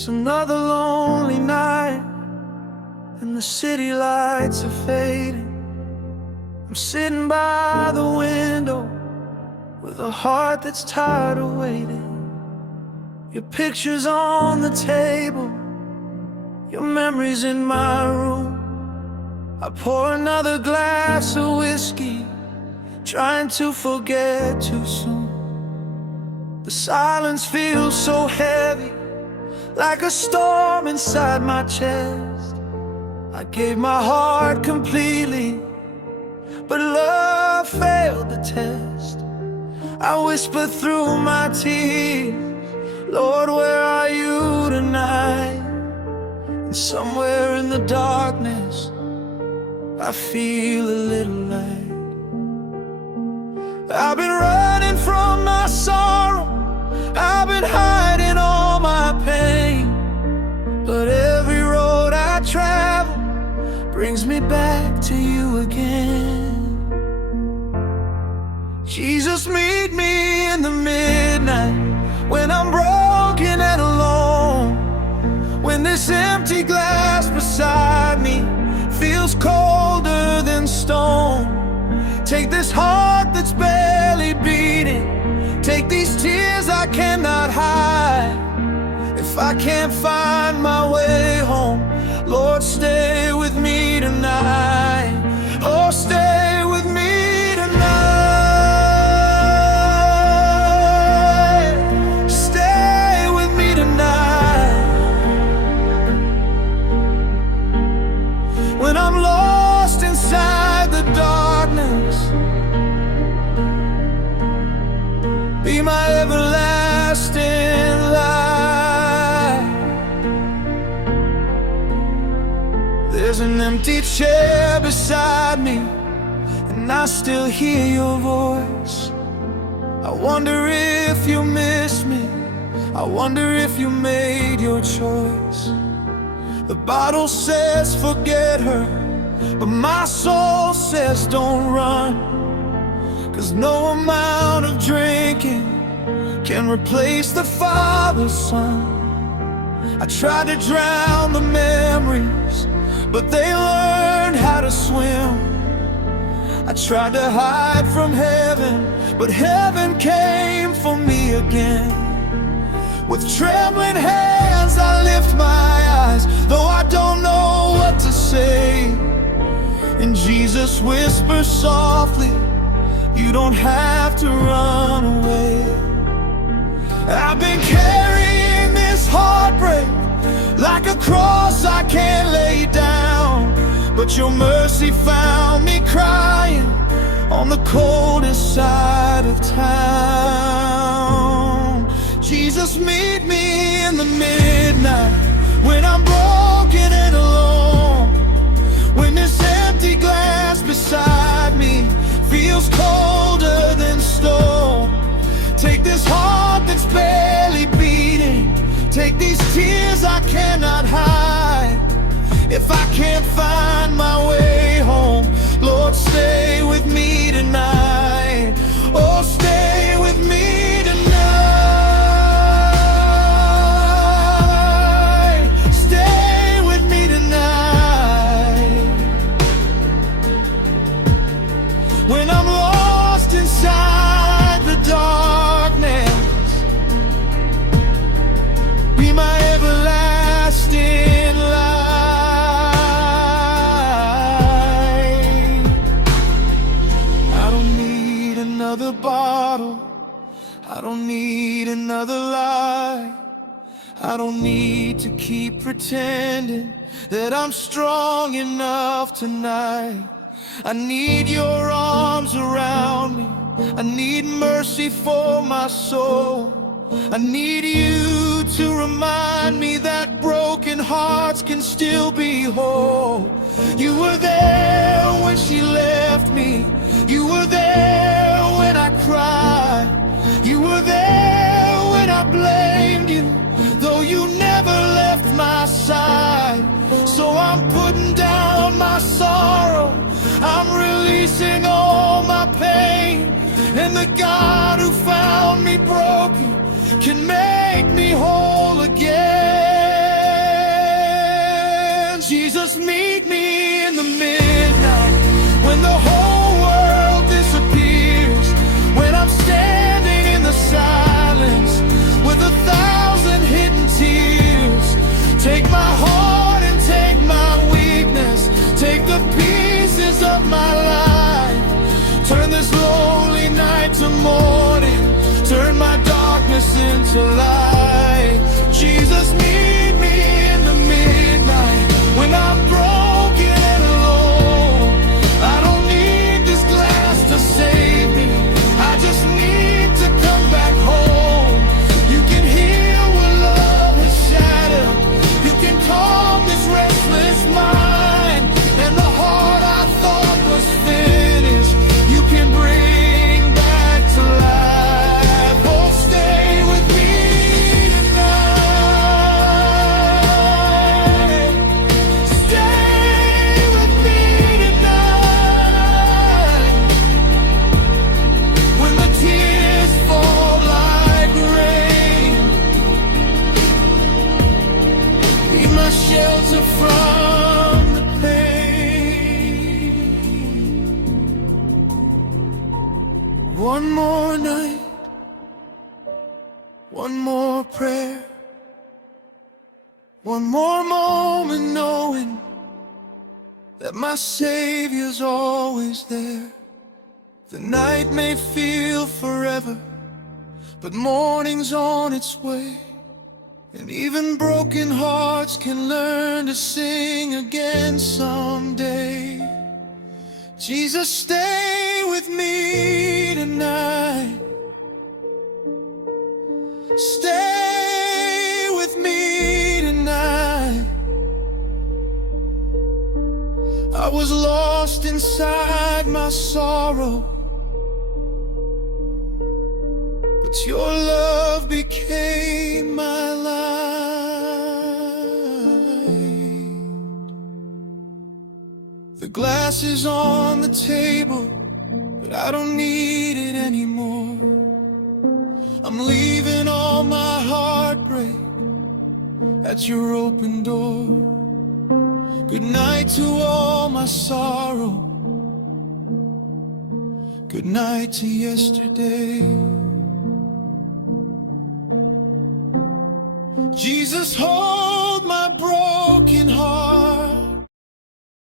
It's another lonely night, and the city lights are fading. I'm sitting by the window with a heart that's tired of waiting. Your picture's on the table, your memory's in my room. I pour another glass of whiskey, trying to forget too soon. The silence feels so heavy, like a storm inside my chest. I gave my heart completely, but love failed the test. I whisper through my tears, Lord, where are you tonight? And somewhere in the darkness, I feel a little light. I've been running from my sorrow, I've been hiding all my pain, but every road I travel brings me back to you again. Jesus, meet me in the midnight, when I'm broken and alone, when this empty glass beside me feels colder than stone. Take this heart that's barely beating, take these tears I cannot hide. If I can't find my way home, Lord, stay with me tonight. Oh, stay with me tonight. Stay with me tonight. When I'm lost inside the darkness, be my everlasting light. There's an empty chair beside me, and I still hear your voice. I wonder if you miss me, I wonder if you made your choice. The bottle says forget her, but my soul says don't run, 'cause no amount of drinking can replace the Father's Son. I tried to drown the memories, but they learned how to swim. I tried to hide from heaven, but heaven came for me again. With trembling hands I lift my eyes, though I don't know what to say. And Jesus whispers softly, you don't have to run away. I've been carrying this heartbreak like a cross I can't lay down, but your mercy found me crying on the coldest side of town. Jesus, meet me in the midnight, when I'm broken and alone, when this empty glass beside me feels colder than stone. Take this heart that's barely beating, take these tears I cannot hide. If I can't find my way home, Lord, stay with me tonight. Oh, stay with me tonight. Stay with me tonight. When I'm lost inside the darkness, be my everlasting light. I don't need another bottle, I don't need another lie. I don't need to keep pretending that I'm strong enough tonight. I need your arms around me, I need mercy for my soul. I need you to remind me that broken hearts can still be whole. You were there when she left me, you were there when I cried, you were there when I blamed you, though you never left my side. So I'm putting down my sorrow, I'm releasing all my pain, and the God who found me broken can make me whole again. Jesus, meet me in the midnight, when the whole world disappears, when I'm standing in the silence with 1,000 hidden tears. Take my heart and take my weakness, take the pieces of my life, turn this lonely night to morning, turn my darkness into light. Jesus, meet me in the midnight, when I'm broken and alone. I don't need this glass to save me, I just need to come back home. You can heal what love has shattered, you can calm this restless mind, and the heart I thought was finished, you can bring back to life. Oh, stay with me tonight, stay with me tonight, when the tears fall like rain. Be my shelter from the pain. One more night, one more prayer, one more moment knowing that my Savior's always there. The night may feel forever, but morning's on its way. And even broken hearts can learn to sing again someday. Jesus, stay with me tonight, stay with me tonight. I was lost inside my sorrow, but your love became my light. The glass is on the table, but I don't need it anymore. I'm leaving all my heartbreak at your open door. Good night to all my sorrow, good night to yesterday. Jesus, hold